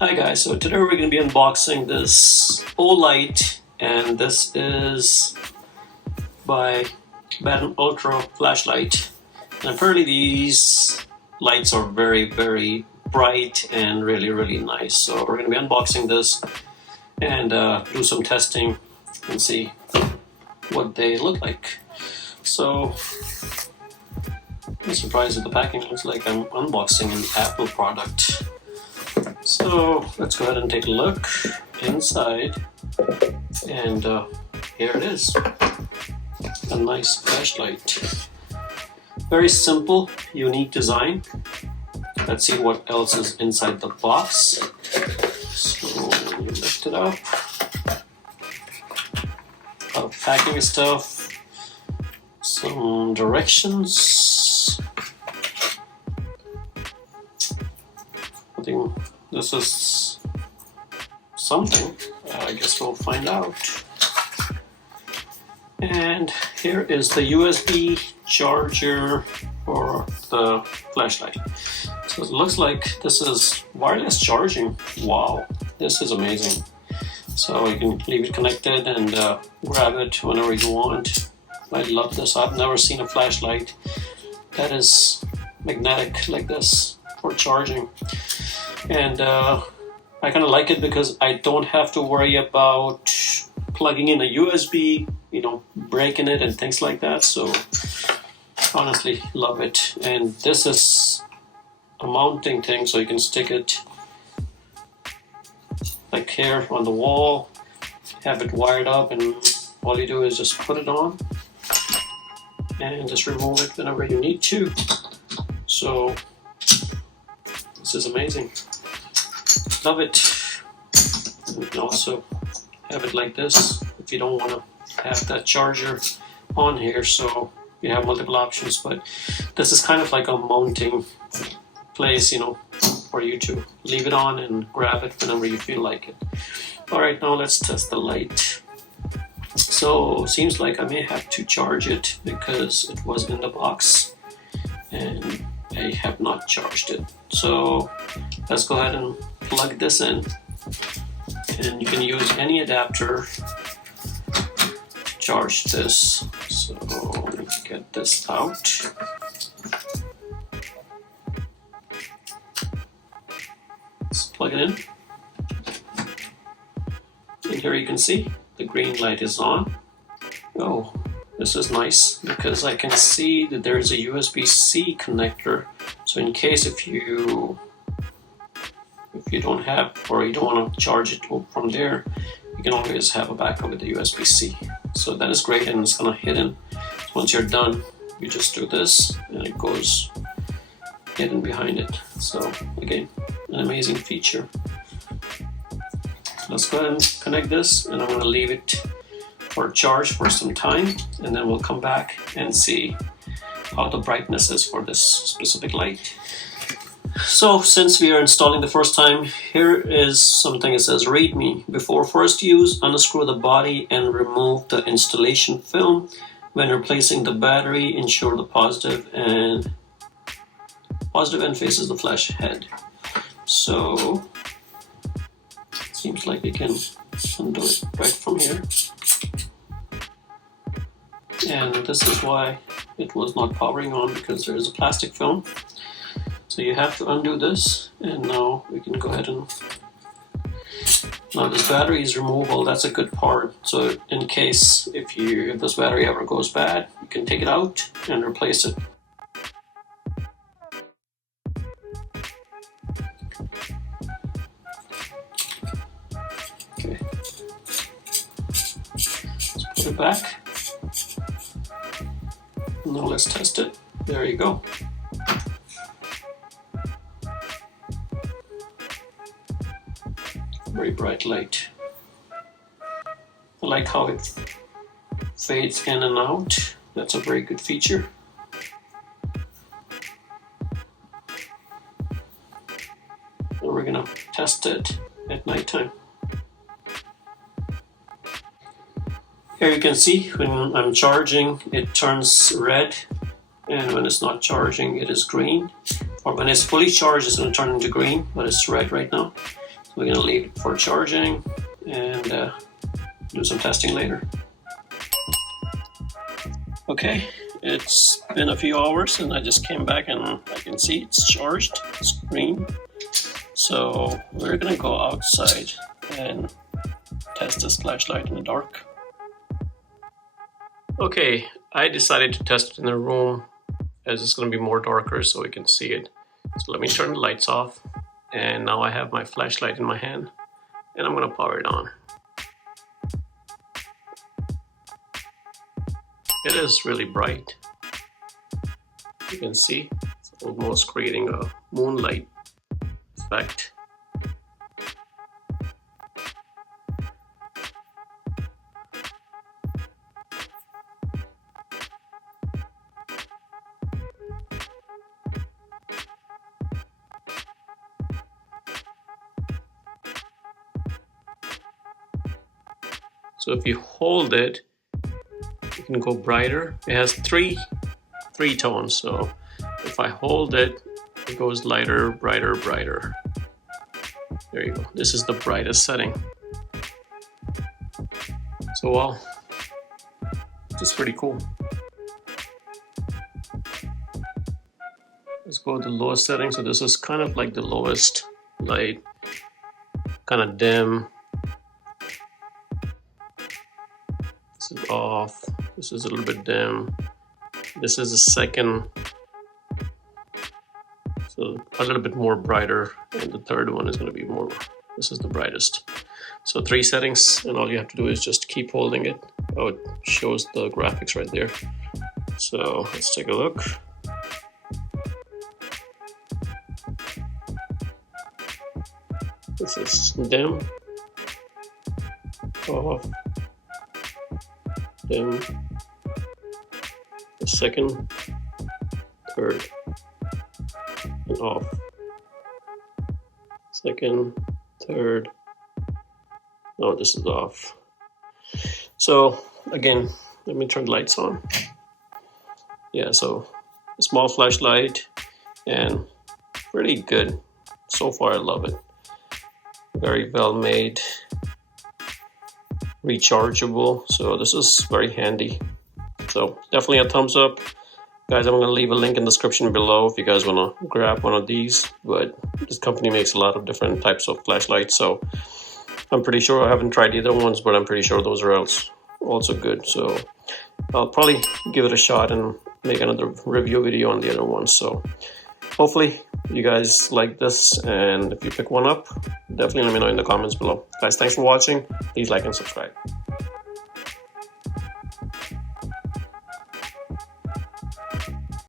Hi guys, so today we're going to be unboxing this Olight, and this is by Baton Ultra flashlight. And apparently these lights are very bright and really nice. So we're going to be unboxing this and do some testing and see what they look like. So I'm surprised that the packaging looks like I'm unboxing an Apple product. So let's go ahead and take a look inside, and here it is, a nice flashlight. Very simple, unique design. Let's see what else is inside the box. So when you lift it up, a lot of packing stuff, some directions. I think this is something. I guess we'll find out. And here is the USB charger for the flashlight. So it looks like this is wireless charging. Wow, this is amazing. So you can leave it connected and grab it whenever you want. I love this. I've never seen a flashlight that is magnetic like this for charging. And I kind of like it because I don't have to worry about plugging in a USB, breaking it and things like that. So honestly, love it. And this is a mounting thing, so you can stick it like here on the wall, have it wired up, and all you do is just put it on and just remove it whenever you need to. So this is amazing. Love it. You can also have it like this if you don't want to have that charger on here. So you have multiple options, but this is kind of like a mounting place, for you to leave it on and grab it whenever you feel like it. All right, now let's test the light. So seems like I may have to charge it because it was in the box and I have not charged it. So let's go ahead and plug this in, and you can use any adapter to charge this. So let's get this out. Let's plug it in, and here you can see the green light is on. Oh, this is nice because I can see that there is a USB-C connector. So in case if you don't have, or you don't want to charge it from there, you can always have a backup with the USB-C. So that is great, and it's kind of hidden. So once you're done, you just do this and it goes hidden behind it. So again, an amazing feature. Let's go ahead and connect this, and I'm going to leave it for charge for some time, and then we'll come back and see how the brightness is for this specific light. So since we are installing the first time, here is something that says read me. Before first use, unscrew the body and remove the installation film. When replacing the battery, ensure the positive end faces the flash head. So seems like we can undo it right from here. And this is why it was not powering on, because there is a plastic film. So you have to undo this, and now we can go ahead and, now this battery is removable. That's a good part. So in case if this battery ever goes bad, you can take it out and replace it. Okay, let's put it back. Now let's test it. There you go. Very bright light. I like how it fades in and out. That's a very good feature. And we're gonna test it at nighttime. Here you can see when I'm charging, it turns red, and when it's not charging, it is green. Or when it's fully charged, it's going to turn into green, but it's red right now. we're gonna leave it for charging and do some testing later. Okay, it's been a few hours and I just came back and I can see it's charged, it's green. So we're gonna go outside and test this flashlight in the dark. Okay, I decided to test it in the room as it's gonna be more darker so we can see it. So let me turn the lights off, and now I have my flashlight in my hand and I'm gonna power it on. It is really bright. You can see it's almost creating a moonlight effect. So if you hold it, you can go brighter. It has three tones. So if I hold it, it goes lighter, brighter, brighter. There you go. This is the brightest setting. So well, it's pretty cool. Let's go to the lowest setting. So this is kind of like the lowest light, kind of dim. This is off. This is a little bit dim. This is the second, so a little bit more brighter, and the third one is going to be more. This is the brightest. So 3 settings, and all you have to do is just keep holding it. Oh, it shows the graphics right there. So let's take a look. This is dim, off, dim, the second, third, and off. Second, third, oh, this is off. So again, let me turn the lights on. Yeah, so a small flashlight and pretty good. So far I love it. Very well made, rechargeable, so this is very handy. So definitely a thumbs up. Guys, I'm going to leave a link in the description below if you guys want to grab one of these. But this company makes a lot of different types of flashlights, so I'm pretty sure, I haven't tried either ones, but I'm pretty sure those are also good. So I'll probably give it a shot and make another review video on the other ones. So hopefully you guys like this, and if you pick one up, definitely let me know in the comments below. Guys, thanks for watching. Please like and subscribe.